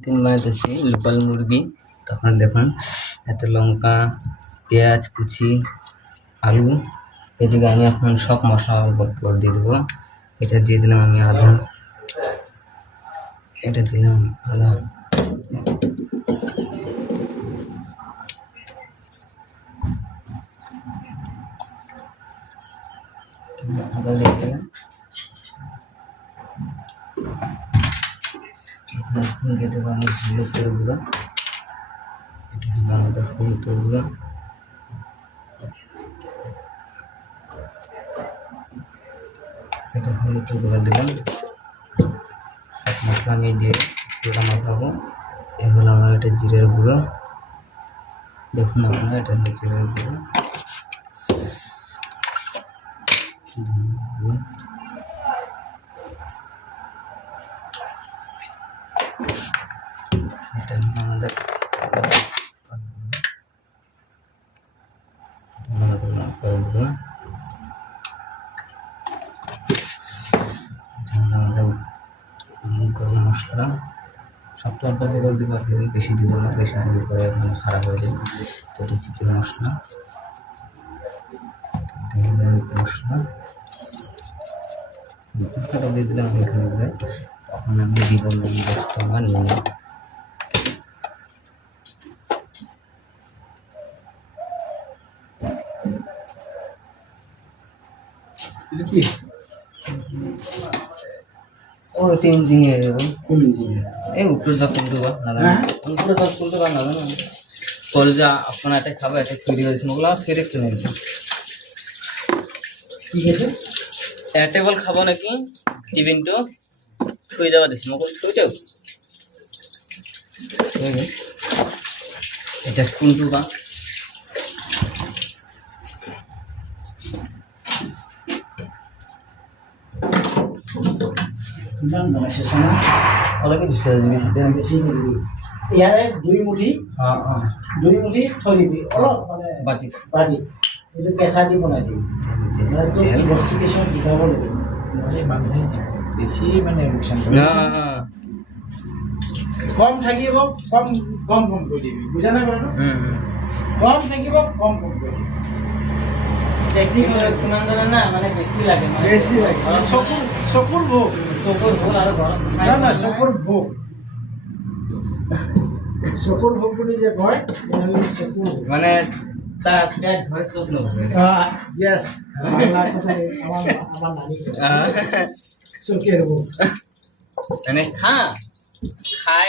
Chicken বানাইতেছি local মুরগি। তখন দেখুন এত লঙ্কা, পেঁয়াজ কুচি, আলু, এদিকে আমি এখন সব মশলা অল্প করে দিয়ে দেবো। এটা দিয়ে দিলাম আমি আধা, এটা দিলাম আধা, আদা দিয়ে দিলাম। এখন দিয়ে দেবো আমি হলুদের গুঁড়ো, এটা হলো আমাদের হলুদের গুঁড়ো। এটা হলুদের গুঁড়ো দিলাম। সব মশলা আমি দিয়ে পুরোটা মাখাবো। এ হলো আমার এটা জিরের গুঁড়ো, দেখুন আপনারা এটা হলো জিরের গুঁড়ো। এটা আমাদের গরম মশলা সবটা অল্প করে দিব, আর বেশি দিব না, বেশি দিলে পরে খারাপ হয়ে যাবে। তো এটা চিকেন মশলা, মশলা দিয়ে দিলাম এখানে। তখন আমি দিব আমার নুন। কি ও তিন ইঞ্জিনিয়ার কোন ইঞ্জিনিয়ার এই উপরে দা কোনটো বা না জানো উপরে দা কোনটো বা না জানো কলজা আপনার এটা খাবে এটা তৈরি হয়েছে মোগলা ফেরে কিনে ঠিক আছে টেবল খাবো নাকি টিফিনটো শুয়ে যাওয়া দিস মোগল শুয়ে যাও এটা কোনটো বা অলপ দিছে বেছি নিদিবি ইয়াৰে দুই মুঠি থৈ দিবি অলপ মানে বাটি এইটো কেঁচা দি বনাই দিবি বস্তু কিছুমান জিকাব লাগিব নহ'লে মানুহে বেছি মানে লোকচান কৰে কম থাকিব কম কৰি দিবি বুজা নাই কথাটো কম থাকিব কম কৰি দিবি টেকনিকেল কিমান জানা না মানে বেছি লাগে চকুৰ ভোগ আৰু গৰম না চকুৰ ভোগ বুলি যে কয় মানে তাৰ পেট ভৰে চোখ নভৰে ইয়েছ আমাৰ নানি চকুৰ ভোগ মানে খাই